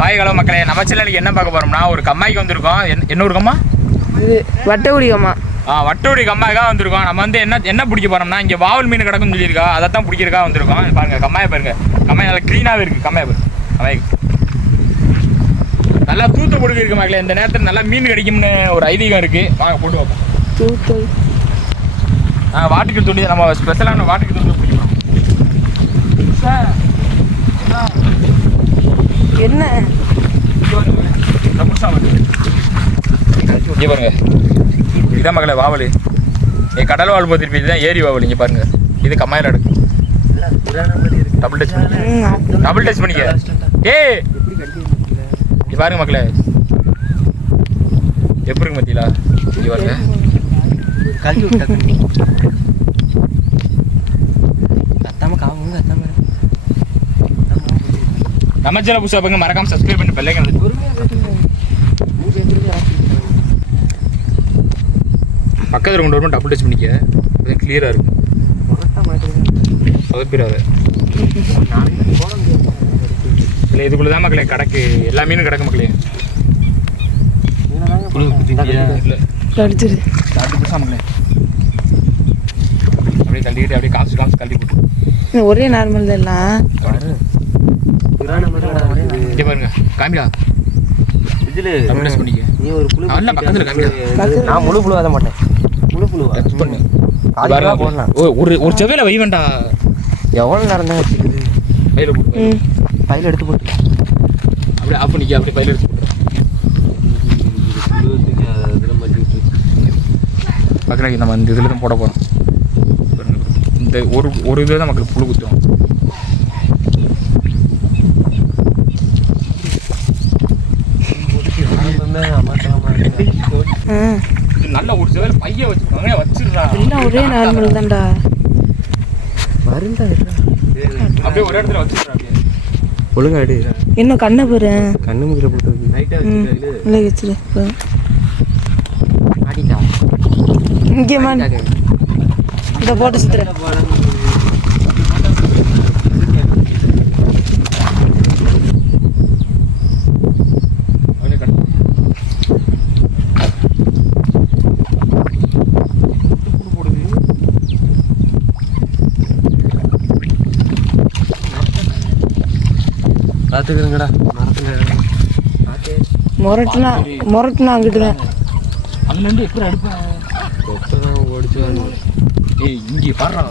Hi hello மக்களே, நம்ம சேனலுக்கு என்ன பார்க்க போறோம்னா ஒரு கம்மாய்க்கு வந்திருக்கோம். என்ன ஒரு கம்மா? இது வட்டகுடி கம்மா. வட்டகுடி கம்மாய்க்காக வந்திருக்கோம். நம்ம வந்து என்ன பிடிக்க போறோம்னா இங்கே வாவல் மீன் கிடக்குன்னு சொல்லியிருக்கா, அதை தான் பிடிக்கிறதுக்காக வந்திருக்கோம். பாருங்க கம்மாயை பாருங்க, கம்மாய் நல்லா க்ளீனாகவே இருக்குது. கம்மாய்க்கு நல்லா தூத்த பொடுக்கு இருக்கு மக்களே. இந்த நேரத்தில் நல்லா மீன் கிடைக்கும்னு ஒரு ஐதீகம் இருக்குது. வாங்க போட்டு வைப்போம். தூத்தல் வாட்டுக்கு துணி, நம்ம ஸ்பெஷலான வாட்டுக்கு துணி பிடிக்கிறோம். என்ன இங்கே பாருங்க, இதான் மகளே வாவல். கடல் வாவல் பார்த்துருப்பீங்க, இதுதான் ஏரி வாவல். இங்கே பாருங்க, இது கம்மாயில் எடுக்கும். டபுள் டச் பண்ணிக்க. இது பாருங்க மக்களே, எப்படி இருக்கு மத்தியில. இங்கே பாருங்க, நம்ம சேனல் புதுசாக பாருங்க, மறக்காம சப்ஸ்கிரைப் பண்ணி பெல்லைக்கன் பக்கத்தில் கொண்டு வரும்போது டபுள் டச் பண்ணிக்க, கொஞ்சம் கிளியராக இருக்கும். சொதப்பிடாத இல்லை, இதுக்குள்ளே தான் மக்களே கிடக்கு. எல்லா மீனும் கிடக்கு மக்களே. கடிச்சிரு மக்களே, அப்படியே தள்ளிக்கிட்டு அப்படியே காசு தள்ளி போட்டு ஒரே நார்மல் எல்லாம் இங்கே பாருங்க. காமிடா டபுள் டச் பண்ணிக்க. நல்லா பக்கத்தில் காமிடா. நான் முழு புழுவாத மாட்டேன். முழு புழுவா டச் பண்ணு. போடலாம். ஒரு செவையில் வை வேண்டா. எவ்வளோ நேரம் தான் வச்சுக்குது? பையில போட்டு பையில எடுத்து போட்டு அப்படியே ஆஃப் பண்ணிக்க. அப்படியே பையில எடுத்து போட்டுறோம். மக்களுக்கு நம்ம இந்த இதில் தான் போட போகிறோம். இந்த ஒரு இதில் தான் மக்களுக்கு புழு குத்துறோம். நல்ல ஒரு சில பைய வச்சுருக்காங்க, வச்சிருக்கா. எல்லாம் ஒரே நார்மல் தான்டா. மருந்தா அப்படியே ஒரு இடத்துல வச்சிருக்கா. ஒழுங்கா எடு. இன்னும் கண்ணை பாரு, கண்ணு முக்கில போட்டு இல்லை வச்சிரு. ஆடிட்டா இங்கே இதை போட்டு சுத்துற. பார்த்துக்கிறேங்கடா. முரட்டுனா அங்கிட்டுதான். அங்கிட்டு எப்படி அடுப்பேன் ஓடிச்சு. இங்கே பாடுறா.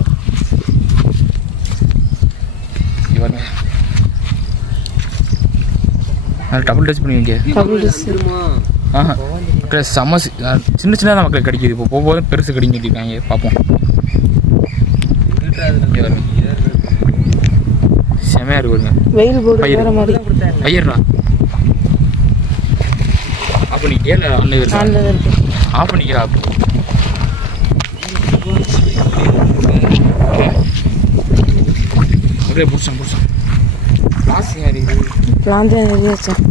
இவங்க டபுள் டச் பண்ணுவீங்க. செம்ம சின்ன சின்னதாக மக்களுக்கு கிடைக்கிது. இப்போ போகும்போது பெருசு கிடைக்கும் சொல்லியிருக்காங்க. பார்ப்போம். செமையாக இருக்குங்க. வெயில் போடுற மாதிரி ஐயர்டா. அப்போ நீ கேள அண்ணன் ஆஃப் பண்ணிக்கிறா. அப்படியே பிடிச்சேன் கிளாஸ் யார் இது? பிளான் தான் எழுதி வச்சேன்.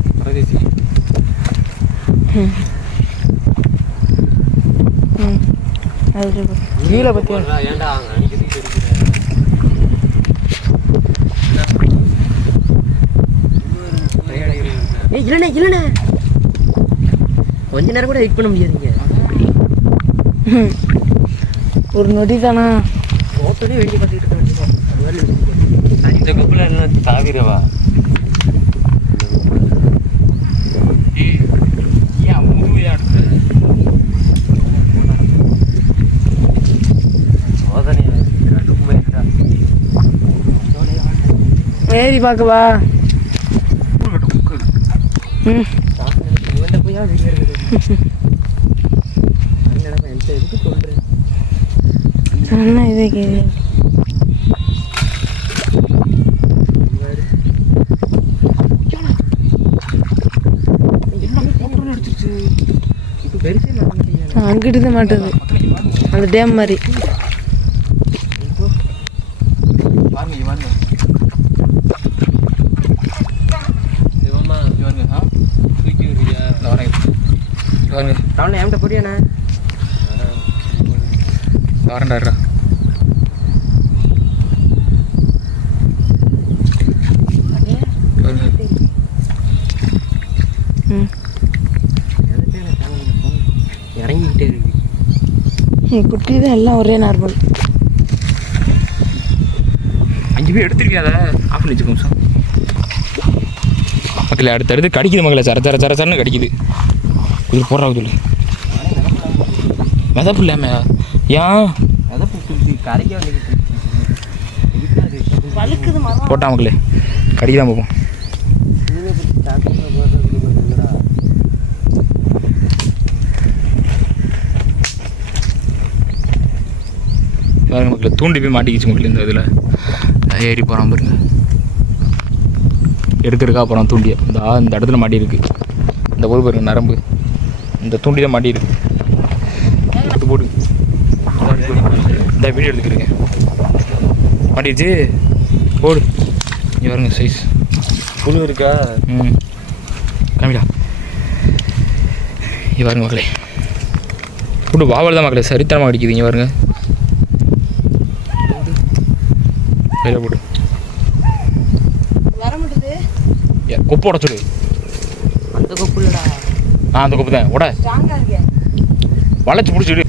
கீழே பற்றியா? ஏன்டா இல்லைண்ணே கொஞ்ச நேரம் கூட வெயிட் பண்ண முடியாதுங்க. ஒரு நொடி தானா ஹோட்டலே வெளியே பார்த்துக்கிட்டு இருக்கேன். இந்த கப்பில் என்ன தாவிரவா? ஏறி பார்க்கவா? என்ன இதே கேள்வி. அங்கிட்டு தான் மாட்டுது, அந்த டேம் மாதிரி. அவனை என்கிட்ட புரியண்ணா வரண்டாடுறா. ம் இறங்கிக்கிட்டே இருக்கு. என் குட்டி தான் எல்லாம் ஒரே நார்மல். அங்கே போய் எடுத்துருக்கியாத ஆஃப் பண்ணி வச்சுக்கோ சார். மக்களே அடுத்தடுத்து கடிக்குது மக்களை, சரன்னு கடிக்குது. குதிரை போடுறா குதிரை மிதப்பு இல்லாம ஏன் கரைக்க வழுக்குது மரம். போட்டா மக்களே கடிக்குதான் பார்ப்போம். பாருங்க மக்களே தூண்டி போய் மாட்டிக்கிச்சு மக்களே. இந்த இதில் ஏறி போகிறான் பாருங்க, எடுக்கிறக்கா அப்புறம் தூண்டிய இந்த இடத்துல மாட்டியிருக்கு. இந்த போது பாருங்க நரம்பு இந்த தூண்டி தான் மாட்டியிருக்கு. போடு இந்த வீடியோ எடுத்துக்கிறீங்க மாட்டிடுச்சு போடு. இங்கே பாருங்க சைஸ் புழு இருக்கா. ம் காமிடா. இங்கே பாருங்க மக்களே போட்டு வாவல் தான் மக்களே சரித்தனமாக அடிக்குது. இங்கே பாருங்க கையில் போட்டு வர மாட்டேது. கொப்பு உட சொல்லு. அந்த கொப்பு இல்லடா. அந்த கொப்பு தான் உட ஸ்ட்ராங்கா இருக்கு. வளைச்சு பிடிச்சிடு.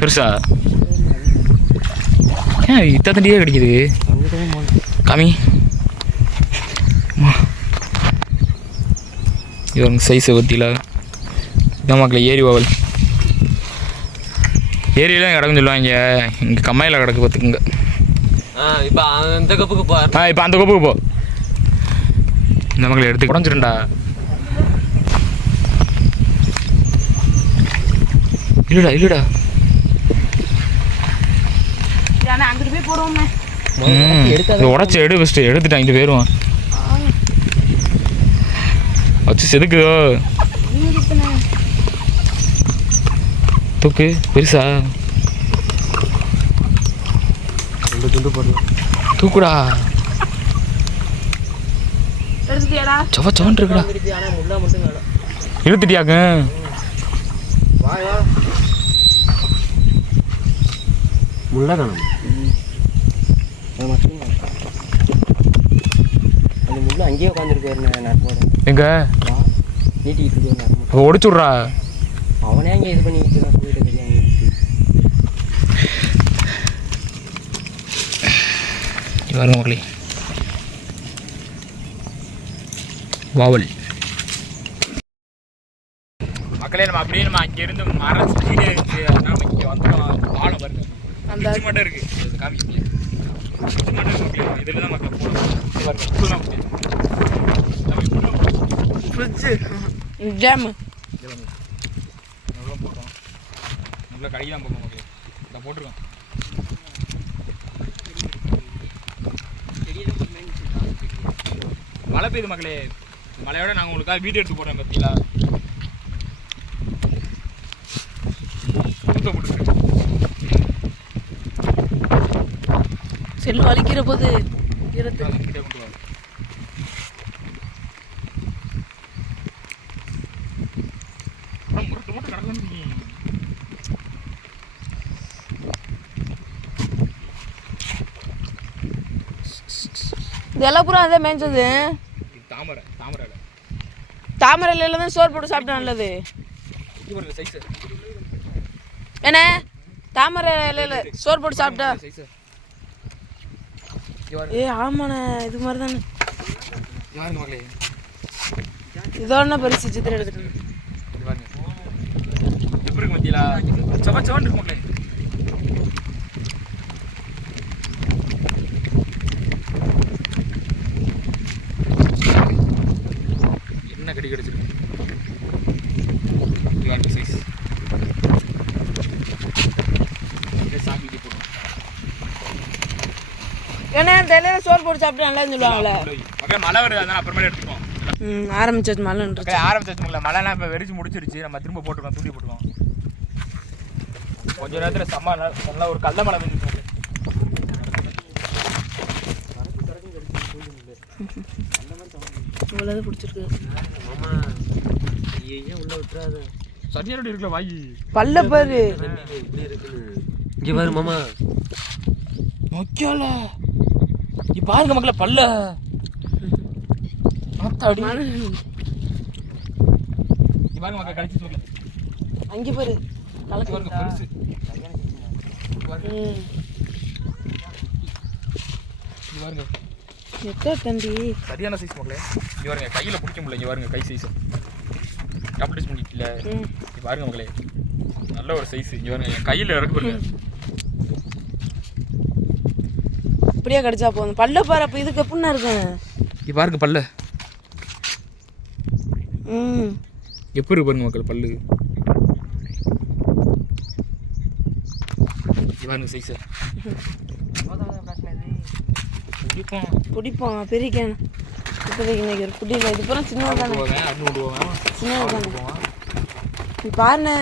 பெருசா ஏன் இத்தண்டியே கிடைக்குது காமி. இது சைஸை பற்றியில் இதான் மக்களை ஏரி வாவல். ஏரியிலாம் கிடக்குன்னு சொல்லுவாங்க, இங்கே கம்மாயில் கிடக்கு பார்த்துக்குங்க. இப்போ அந்த கப்புக்கு போ. இப்போ அந்த கொப்புக்கு போ. இந்த மக்களை எடுத்து உடஞ்சிருண்டா. இல்லைடா அங்கிட்டு போய் போடுவோமே. உடச்சி எடு ஃபஸ்ட்டு எடுத்துட்டான். இங்கே போயிடுவான் வச்சு செதுக்குதோ தூக்கு பெருசா துண்டு போடலாம். தூக்குடா சவன் இருக்குடா. ஆனால் முள்ளா மட்டும் வேணும். இழுத்துட்டியாக்க வா முள்ளா காணும். அந்த முள்ளு அங்கேயே உட்காந்துருக்காரு. நட்போட எங்க நீட்டிக்கிட்டு இருக்காரு. அப்போ ஒடிச்சு விட்றா. அவனே அங்கே இது பண்ணிக்கிட்டு நான் போயிட்டு தெரியும். பாருங்க மக்களே வாவல். மக்களே நம்ம அப்படியே நம்ம அங்கேருந்து மரம் சுற்றிட்டே இருந்துச்சு. அதனால நம்ம இங்கே வந்துடும். பாலம் பாருங்க அந்த மட்டும் இருக்கு. காமிக்கல மட்டும் இருக்கு மக்களே. இதில் தான் மக்கள் போகணும். ஃப்ரிட்ஜு ஜாமு எவ்வளோ போட்டோம் நல்லா கடைக்கு தான் போகணும் மக்களே. இதை போட்டிருக்கோம். மழை பெய்யுது மக்களே. மழையோட நாங்கள் உங்களுக்காக வீடியோ எடுத்து போடுறோம். பார்த்தீங்களா செல்லு வலிக்கிற போது இதெல்லாம் பூரா அதே மேய்ச்சது. தாமரை இலையில தான் சோறு போட்டு சாப்பிட்டா நல்லது. என்ன தாமரை இலையில சோறு போட்டு சாப்பிட்டா ஆமாண்ணே இது மாதிரி தானே. இதோட பெருசு சித்திரை எடுத்துட்டு என்ன கடி கிடைச்சிருக்கு. சைஸ் சாப்பிட்டு போட்டோம். ஏன்னா இலையில சோறு போட்டு சாப்பிட்டு நல்லா சொல்லுவாங்களே. மழை வருது அதனால அப்புறமேல எடுத்துப்போம். ஆரம்பிச்சாச்சு மழை ஆரம்பிச்சாச்சு. மழைலாம் இப்போ வெறிச்சு முடிச்சிருச்சு. நம்ம திரும்ப போட்டுருக்கோம், தூண்டி போட்டுருக்கோம். கொஞ்ச நேரத்தில் செம்ம நல்லா ஒரு கல்ல மழை பெஞ்சிருக்கு. இவ்வளவு பிடிச்சிருக்கு. உள்ள விட்டுறாது. சரியாரோட இருக்குல்ல வாய் பல்ல பாரு. இங்கே பாரு மாமா. மொக்கல பாருங்க மக்களே பல்ல ஆத்தாடி இங்க பாருங்க மக்கள் கடிச்சு சொல்லு. அங்கே பாரு இங்க பாருங்க பெருசு. இங்க பாருங்க எத்தோ தம்பி சரியான சைஸ் மக்களே. இங்க பாருங்க கையில பிடிக்க முடியல. இங்க பாருங்க கை சைஸ் கம்ப்ளீட் பண்ணிக்கல. இங்க பாருங்க மக்களே நல்ல ஒரு சைஸ். இங்க பாருங்க என் கையில இறக்கு பாருங்க. இப்படியே கடிச்சா போதும். பல்ல பாரு அப்போ இதுக்கு எப்படின்னா இருக்கும். இங்க பாருங்க பல்ல எப்படி இருக்கு பாருங்க மக்கள் பல்லு. இங்க பாருங்க சைஸ் பிடிப்போம் பெரிய கேன். இப்போதைக்கு இன்னைக்கு ஒரு குட்டியில் இது பூரா சின்னது தானே. சின்னது தானே. நீ பாருண்ணே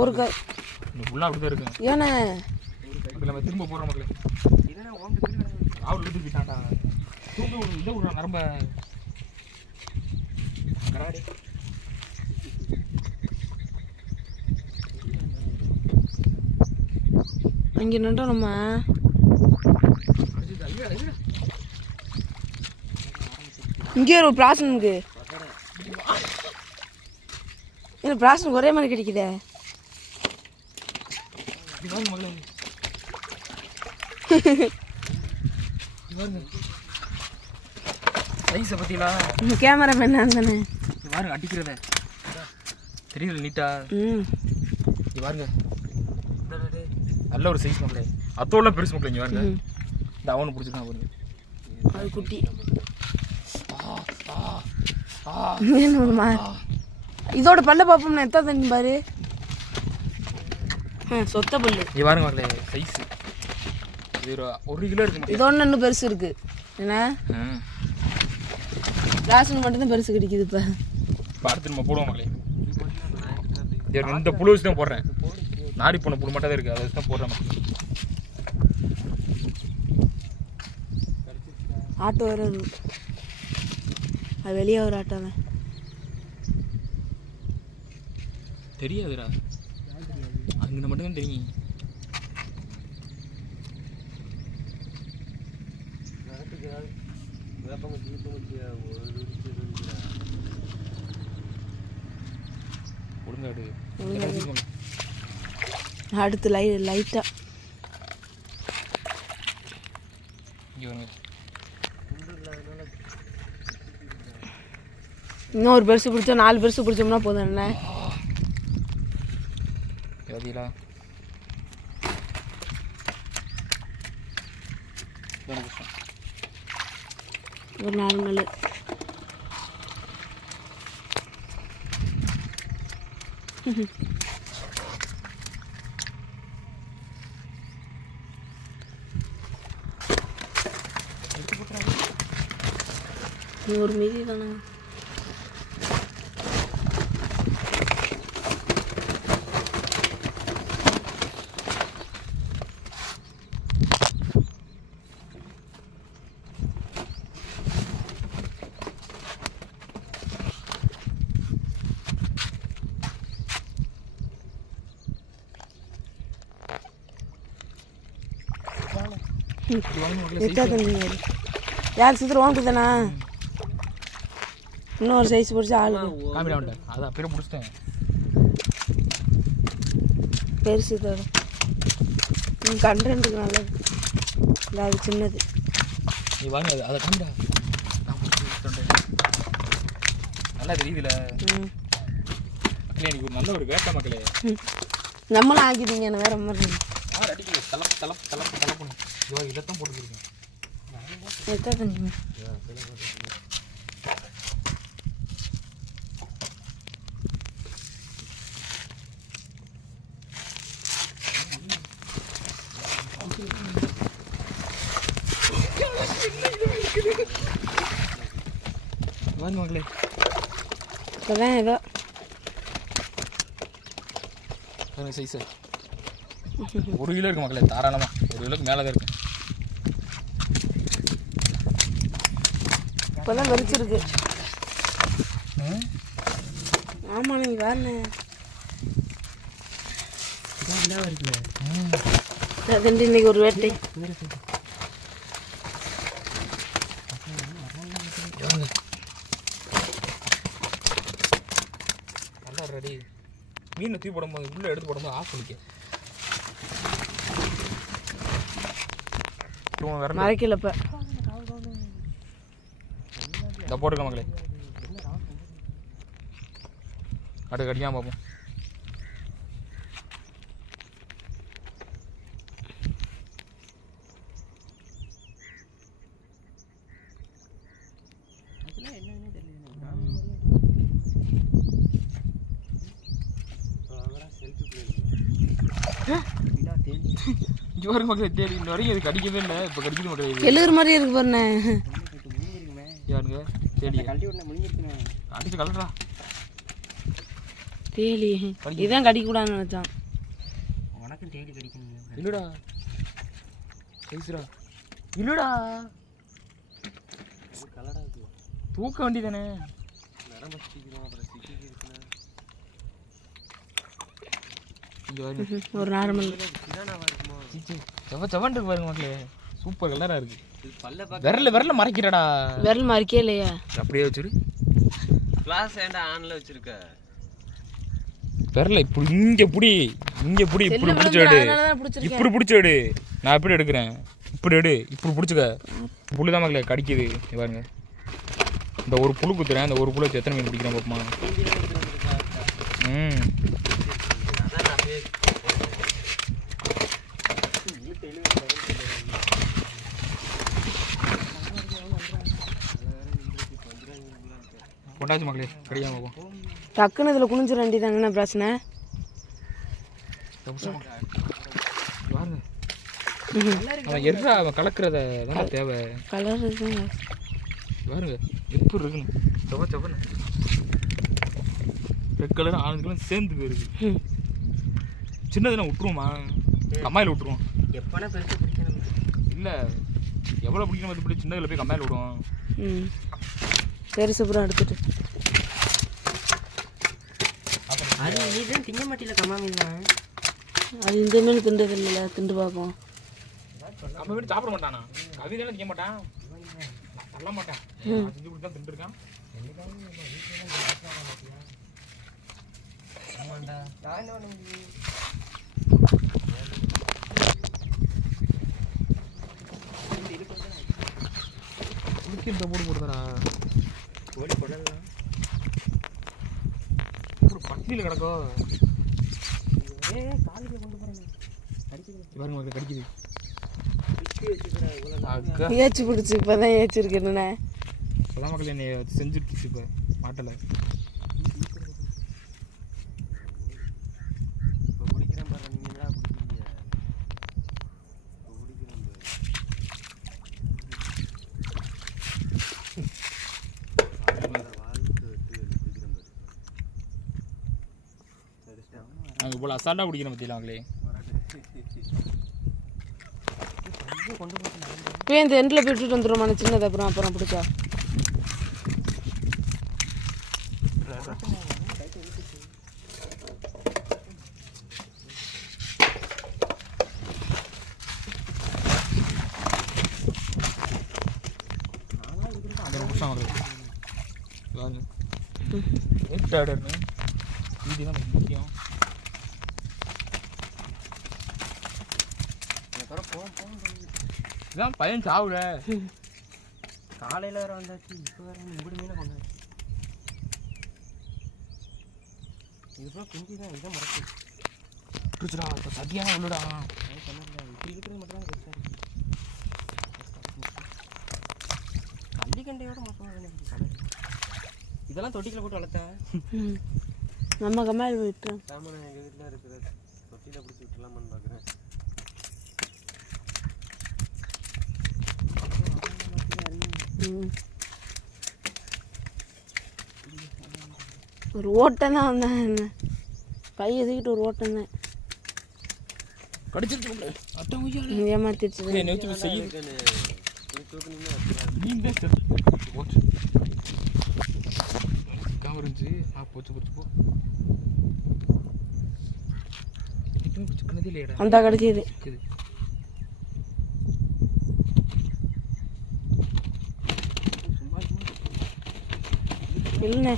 ஒரு கை ஃபுல்லாக அப்படி தான் இருக்கு. ஏண்ணே நம்ம திரும்ப போடுற மக்களே ராவல் எடுத்து போயிட்டான்டா. தூங்க இதை விடுறான் நரம்ப கராடி. அங்கே நின்றோம் நம்ம. இங்கே ஒரு பிராசனுக்கு இல்லை பிராசனுக்கு ஒரே மாதிரி கிடைக்குதே. சைஸை பற்றிலா கேமரா மேன் தானே. இது பாருங்க அடிக்கிறத தெரியல நீட்டா. இது பாருங்க நல்ல ஒரு சைஸ் மக்களே. அத்தோட பெருசு மக்களே. இங்கே பாருங்க இந்த அவனு பிடிச்சிருக்கான் பாருங்க. அது குட்டி இதோட பல்ல பார்ப்போம்னா எத்தனை தண்ணி பாரு. சொத்த பல்லு. இங்கே பாருங்க மக்களே சைஸ் இது ஒரு கிலோ இருக்கு. இதோட இன்னும் பெருசு இருக்கு. என்ன ராசன் மட்டும்தான் பெருசு கிடைக்குது. இப்போ அடுத்து நம்ம போடுவோம் மக்களே. இந்த புழு வச்சு தான் போடுறேன். நாடி போன புழு மட்டும் தான் இருக்குது. அதை வச்சு தான் போடுறேன் மக்களே. ஆட்டோ வேறு அது வெளியே ஒரு ஆட்டோ தான் தெரியாதுடா. அங்கே மட்டும்தான் தெரியும். ஒழுங்காடு அடுத்து லைட்டா இங்கே வருங்க. இன்னும் ஒரு பெருசு பிடிச்சோம் 4 பெருசு பிடிச்சோம்னா போதும். என்ன எதிலா ஒரு நார்மல் ஒரு மீதி தானே. யார் சித்திரம் வாங்கிட்டு தானே. இன்னும் ஒரு சைஸ் பிடிச்சா ஆளு காமிடா உண்டு. அதான் பிற பிடிச்சிட்டேன். பெருசு தரும் கண்டென்ட்டுக்கு நல்லது. இல்லை அது சின்னது. நீ வாங்க அதை காமிடா. நான் பிடிச்சிட்டேன். நல்லா தெரியுதுல மக்களே. எனக்கு ஒரு நல்ல ஒரு வேட்டை மக்களே. நம்மளும் ஆக்கிட்டீங்க. என்ன வேற மாதிரி யார் அடிக்கல. தலப்பு இதைத்தான் போட்டுருக்கேன். எத்தனை தண்ணி வாங்க மக்களே. இப்போதான் ஏதோ சைஸு 1 கிலோ இருக்கு மக்களே. தாராளமாக 1 கிலோக்கு மேலே தான் இருக்கு. இப்போதான் வெறிச்சிருக்கு. ஆமாம் நீங்கள் வேறு இருக்குல்ல. இன்னைக்கு ஒரு வேட்டை மீனை தூக்கி போடும்போது உள்ளே எடுத்து போடும்போது ஆஃப் பண்ணிக்க மறைக்கலப்ப இந்த போட்டுக்க மக்களே அடுத்து கடிக்காம பார்ப்போம் இங்கே பாருங்க மக்களே தேடி இந்த வரைக்கும் இது கடிக்கவே இல்லை இப்போ கடிக்குது மக்களே எழுகிற மாதிரி இருக்கு பாருண்ணே யாருங்க தேடி அடிச்சு கலட்டா தேலி இதான் கடிக்கூடாதுன்னு நினச்சான் உனக்கும் தேடி கடிக்கணும் இல்லடா சைஸ்ரா இல்லடா கலடா தூக்க வேண்டியதானே நரம்ப சிக்கிக்கிறோம் அப்புறம் சிக்கிக்கு இருக்குண்ணா ஒரு நார்மல் செவன் இருக்கு பாருங்க மக்களே சூப்பர் கலராக இருக்கு பல்ல விரல மறைக்கிறடா விரல் மறைக்கே இல்லையா அப்படியே வச்சிரு கிளாஸ் ஏன்டா ஆன்ல வச்சிருக்க விரல இப்படி இங்கே புடி இப்படி பிடிச்சடு இப்படி பிடிச்சடு நான் எப்படி எடுக்கிறேன் இப்படி எடு இப்படி பிடிச்சிக்க புழு தான் மக்களே கடிக்குது பாருங்க இந்த ஒரு புழு குத்துறேன் அந்த ஒரு புழு வச்சு எத்தனை மீன் பிடிக்கிறேன் பாப்பமா கொண்டாச்சு மக்களே கடிக்காம பார்ப்போம் டக்குன்னு இதில் குனிஞ்சிட வேண்டியதாங்க என்ன பிரச்சனை பாருங்க அவன் எர்ரா அவன் கலக்கிறத தான் தேவை கலர் இருக்குங்க பாருங்க எப்படி இருக்குன்னு செவன்னு ரெட் கலர் ஆரஞ்சு கலர் சேர்ந்து போயிருக்கு சின்னதுனா விட்டுருவோமா கம்மாயில் விட்டுருவோம் எப்பனா பெருசு பிடிக்கணும் இல்லை எவ்வளோ பிடிக்கணும் அது பிடி சின்னதில் போய் கம்மாயில் விடுவோம் பெருசு அப்புறம் எடுத்துட்டு அது இதுதான் திங்க மாட்டியில் கம்மா மீன் தான் அது இந்த மீன் திண்டது இல்லைல்ல திண்டு பார்ப்போம் நம்ம வீட்டு சாப்பிட மாட்டானா கவிதான திங்க மாட்டான் சொல்ல மாட்டான் செஞ்சு கொடுத்தா திண்டுருக்கான் போடு போடுறா ஓடி கொடலாம் ஒரு பட்டியில் கிடக்கோ காலையில் கொண்டு போகிறேன் பாருங்க கடிக்குது ஏச்சு பிடிச்சி இப்போ தான் ஏச்சிருக்கேன்னு இப்போதான் மக்கள் என்னை செஞ்சுடுச்சு இப்போ மாட்டலை இப்போ பிடிக்கிறேன் பாரு நீங்கள் தான் பிடிக்கிறீங்க இப்போ பிடிக்கிறேன் நாங்கள் போல் அசால்ட்டாக பிடிக்கிறோம் பற்றிலாம் மக்களே இப்போ இந்த எண்டில் போய் விட்டுட்டு வந்துடுவோம் சின்னது அப்புறம் பிடிச்சா அந்த நிமிஷம் வாங்க ஆர்டர்னு இது தான் முக்கியம் இதான் பையன் சாவுல காலையில் வேறு வந்தாச்சு இப்போ வேறு இப்படி மீனை கொண்டாச்சு இதுதான் குஞ்சு தான் இதுதான் முறைச்சி பிடிச்சிடா இப்போ சத்தியான உள்ளடா சொன்னேன் இப்படி இருக்கிறது மட்டும் தான் பெருசாக இருக்குது கள்ளிக்கண்டையோட மொத்தமாக எனக்கு கடை இதெல்லாம் தொட்டியில் போட்டு வளர்த்தேன் நம்ம கம்மாயில் போயிட்டு சாமான எங்கள் வீட்டில் இருக்கிற தொட்டியில் பிடிச்சி விட்டுலாமான்னு பார்க்குறேன் ஒரு ஓட்டம் தான் வந்தேன் என்ன கையை தூக்கிட்டு ஒரு ஓட்டம் தான் கடிச்சிருச்சு ஏமாத்திடுச்சு என்னை வச்சு செய்யுது இருந்துச்சு போச்சு போச்சு போ சிக்கனதே இல்லையடா அந்த கடிச்சது இல்லைண்ணே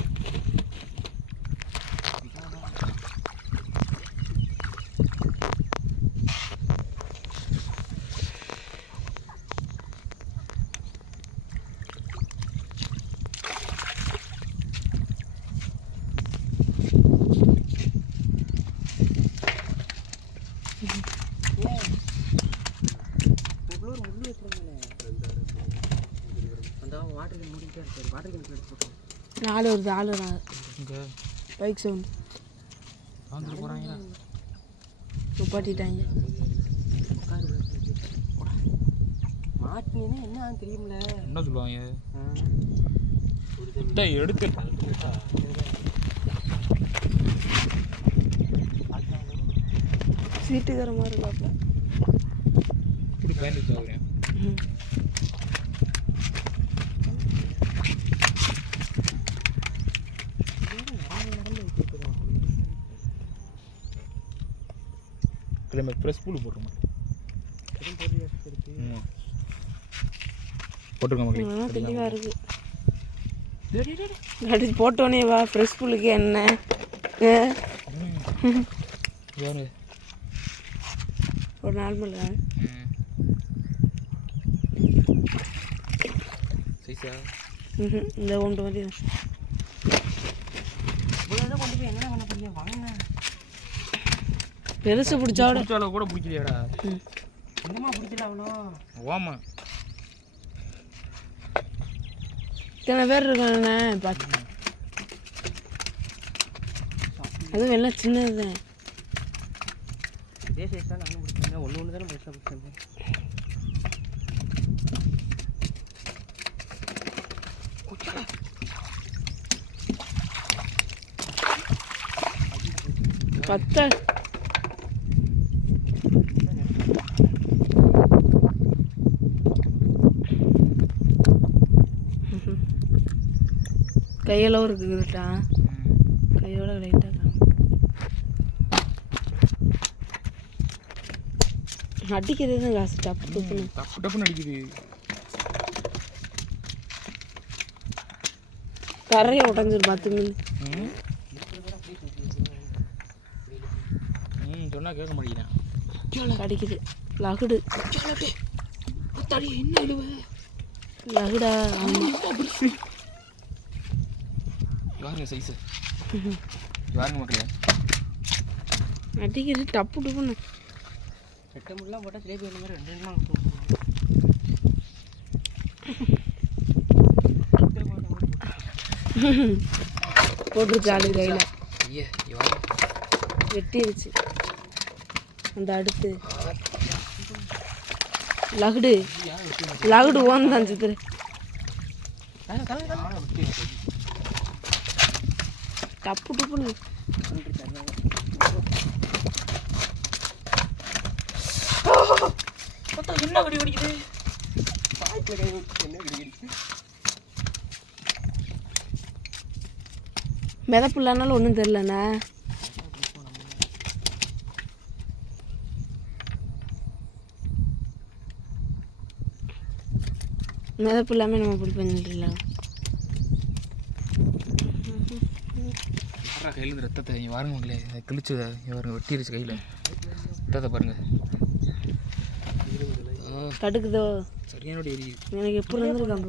வாட்டர் கேன் மூடிக்கிட்டே இருக்காரு. வாட்டர் கேன் எடுத்து போட்டோம். ஆள் வருது ஆள் வராங்க. இங்கே பைக் சவுண்டு வந்துட்டு போகிறாங்க. நிப்பாட்டிட்டாங்க. மாட்டினே என்ன தெரியுமில்ல. என்ன சொல்லுவாங்க எடுத்து சீட்டுக்கிற மாதிரி இருக்காப்ல. இப்படி பயந்து சாகுறேன். கிளம்பி ப்ரெஸ் பூல் போட்டுருமா போட்டுருக்க மக்களே. தெளிவாக இருக்கு. அடிச்சு போட்டோன்னே வா ஃப்ரெஷ் புல்லுக்கு என்ன யாரு ஒரு நார்மல் சைஸா இந்த ஒன்று மாதிரி கொண்டு போய் என்ன பண்ண போறீங்க? வாங்க. பெருசு பிடிச்சாவோட பிடிச்சால கூட பிடிக்கலையாடா. என்னமா பிடிக்கல அவ்வளோ? ஓமா இத்தனை பேர் இருக்கானே பார்த்து. அதுவும் எல்லாம் சின்னது தான். இதே சைஸ் தான் நானும் பிடிச்சேன். ஒன்று தானே பெருசாக பிடிச்சேன். பத்த கையளவு இருக்குதுட்டா. கையோட லைட்டாக அடிக்கிறது தான் காசு. டப்பு டப்புன்னு டப்பு டப்புன்னு அடிக்குது. தரையை உடஞ்சிரு 10 மீன். சொன்னா கேட்க மாட்டேங்கிறேன். அடிக்குது லகுடு. என்ன இழுவ லகுடா. பாருங்க சைஸு பாருங்க மக்களே. அடிக்கிறது டப்பு டப்புன்னு. ரெட்டை முள்ளலாம் போட்டால் சிலேபி வேணும் மாதிரி 2 போட்டுருச்சு ஆளு கையில். ஐயா வெட்டிருச்சு அந்த அடுத்து. லகுடு லகுடு ஓந்தான் சித்திர. டப்பு டப்புன்னு என்ன கடி பிடிக்குது? என்ன கடி மிதப்பு இல்லைனாலும் ஒன்றும் தெரிலண்ணா. மிதப்பு இல்லாமல் நம்ம இப்படி பண்ணிட்டுலாம். கையில் இருந்து ரத்தத்தை இங்கே பாருங்க மக்களே. கிழிச்சதை இங்கே பாருங்க வெட்டிருச்சு கையில். ரத்தத்தை பாருங்க தடுக்குதோ சரியான எரியுது. எனக்கு எப்படி இருந்திருக்கான்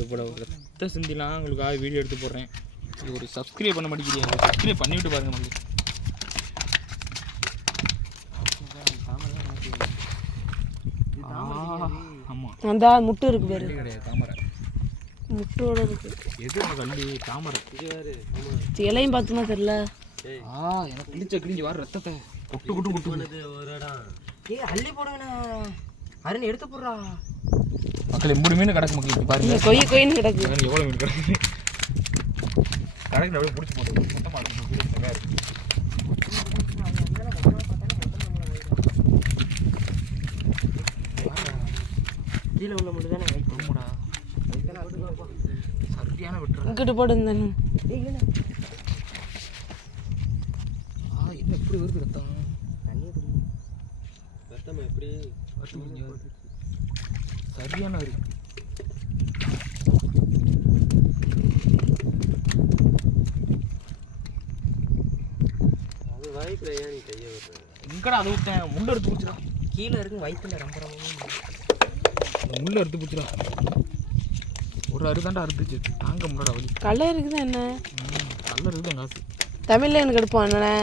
இவ்வளோ ரத்த சிந்திலாம் உங்களுக்காக வீடியோ எடுத்து போடுறேன். இது ஒரு சப்ஸ்கிரைப் பண்ண மாட்டேங்கிறீங்க. சப்ஸ்கிரைப் பண்ணிவிட்டு பாருங்க மக்களே. ஆமாம் அந்த முட்டு இருக்கு பேரு. கிடையாது தாமரை முட்டோட இருக்கு. எது கல்லி தாமரை இலையும் பார்த்துமா தெரில. எனக்கு கிழிஞ்சு வர ரத்தத்தை கொட்டு கொட்டு கொட்டு. அள்ளி போடுங்கண்ணா. அருண் எடுத்து போடுறா. மக்கள் 3 மீன் கிடக்கு மக்கள் பாருங்க. கொய்ன்னு கிடக்கு. எவ்வளோ மீன் கிடக்கு கடைக்கு அப்படியே பிடிச்சி போட்டு மொத்தமாக இருக்கு. கீழே உள்ள மட்டும் தானே வைக்கணும்டா. சரியான விட்டுரு. இங்கிட்டு போடு இருந்தானு. என்ன இப்படி வருது ரத்தம்? தண்ணி குடி. ரத்தம் எப்படி சரியான இருக்கு. அது வாய்ப்பில் ஏன் நீ கையை விட்டுற? எங்கடா அதை விட்டேன்? முள்ளை எடுத்து பிடிச்சிடா. கீழே இருக்கு வயிற்றுல ரொம்ப முள்ளை எடுத்து பிடிச்சிடா. ஒரு அறுதாண்டா அறுத்துச்சு. தாங்க முன்னாடா வலி. கலர் இருக்குதா என்ன? கலர் இருக்குதான் காசு. தமிழில் எனக்கு எடுப்போம் என்னண்ணே.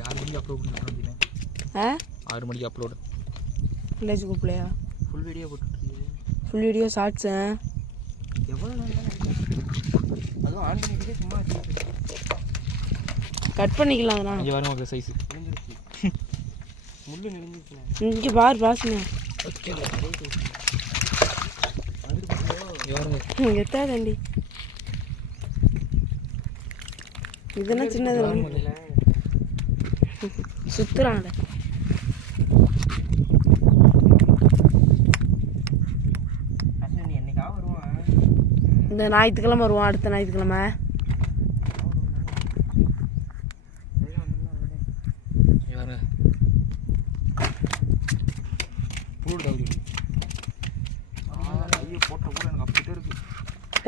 யார் வீடியோ அப்லோட் பண்ணுறேன்? 6 மணிக்கு அப்லோடு. வில்லேஜ் குரூப்லையா? ஃபுல் வீடியோ போட்டுட்ருக்கீங்க. Full video shorts. எவ்வளோ நாள் அதுவும் ஆன் பண்ணிக்கிட்டே சும்மா கட் பண்ணிக்கலாம் அதெல்லாம். இங்கே பாருங்க உங்களுக்கு சைஸு நெளிஞ்சிருச்சு. முள்ளு நெளிஞ்சிருச்சுண்ணே. இங்கே பாரு பாசுங்க. ஓகே எத்தா தண்டி இதெல்லாம் சின்னது சுத்துறாங்க. என்னைக்காக வருவான். இந்த ஞாயிற்றுக்கிழமை வருவான். அடுத்த ஞாயிற்றுக்கிழமை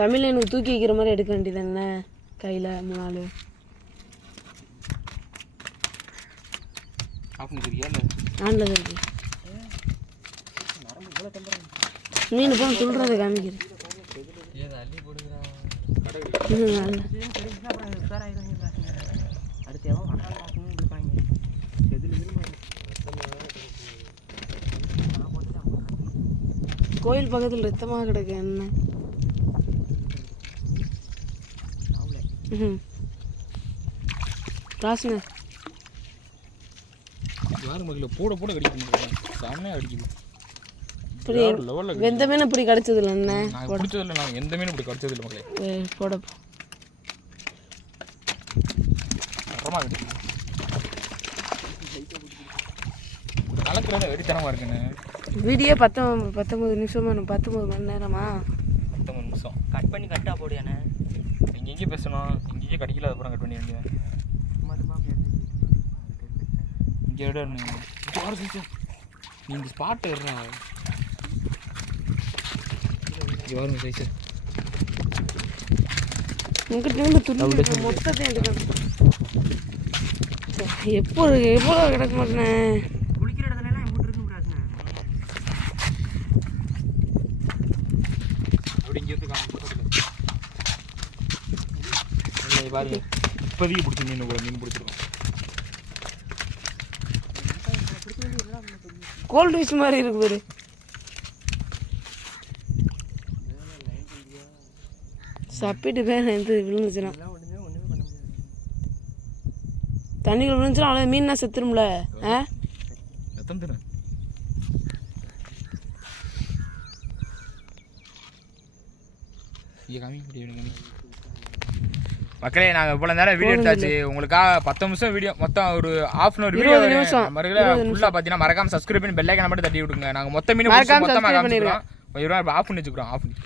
தமிழ் எனக்கு தூக்கி வைக்கிற மாதிரி எடுக்க வேண்டியது என்ன கையில் 3 நாள் ஆண்டில் தான் இருக்கு. மீன் போன துள்ளுறதை காமிக்கிறேன். கோயில் பக்கத்தில் ரத்தமாக கிடக்கு என்ன. ராசுங்க யாரும் மகளிர போட போட கடிக்குது. செம்மையாக அடிக்குது. இப்படி வெந்த மீன் இப்படி கிடச்சது இல்லை என்ன பிடிச்சதில்லை. நான் எந்த மீனும் இப்படி கிடச்சது இல்லை மக்களே. போட அப்புறமா கலக்கிறத வெறித்தனமாக இருக்குன்னு. வீடியோ 19 நிமிஷமா 19 மணி நேரமா 19 நிமிஷம் கட் பண்ணி கட்டா போடுயாண்ணே. இங்கேயே பேசணும். இங்கேயே கடிக்கல. அதுக்கப்புறம் கட் பண்ணி வேண்டியது. இங்கே விட நீங்கள் ஸ்பாட் ஏறா. இங்கே வரும் சைஸு உங்ககிட்ட துணி மொத்தத்தை எடுக்கணும். எவ்வளோ கிடக்க மாட்டேன். குளிக்கிற இடத்துலலாம் எவ்வளோ இருக்கும் பிராசனை. அப்படி இங்கே வந்து பாருங்க. இப்போதைக்கு பிடிச்சி மீன் கூட மீன் பிடிச்சிருக்கோம். கோல்டு ஃபிஷ் மாதிரி இருக்கு பாரு. சப்பிட்டு பேர் எந்த விழுந்துச்சுன்னா தண்ணிகள் விழுந்துச்சுன்னா அவ்வளோ மீன்னா செத்துரும்ல. எத்தனை தர மக்களே, நாங்கள் இவ்வளோ நேரம் வீடியோ எடுத்தாச்சு. உங்களுக்காக 10 நிமிஷம் வீடியோ, மொத்தம் ஒரு ½ வீடியோ மறுபடியும் ஃபுல்லாக பார்த்தீங்கன்னா மறக்காம சப்ஸ்கிரைப் பண்ணி பெல் ஐக்கான மட்டும் தட்டி விடுங்க. நாங்கள் மொத்த மீன் மொத்தமாக காமிச்சிக்கிறோம். 1 ரூபா ஆஃப் பண்ணி வச்சுக்கிறோம். ஆஃப் பண்ணி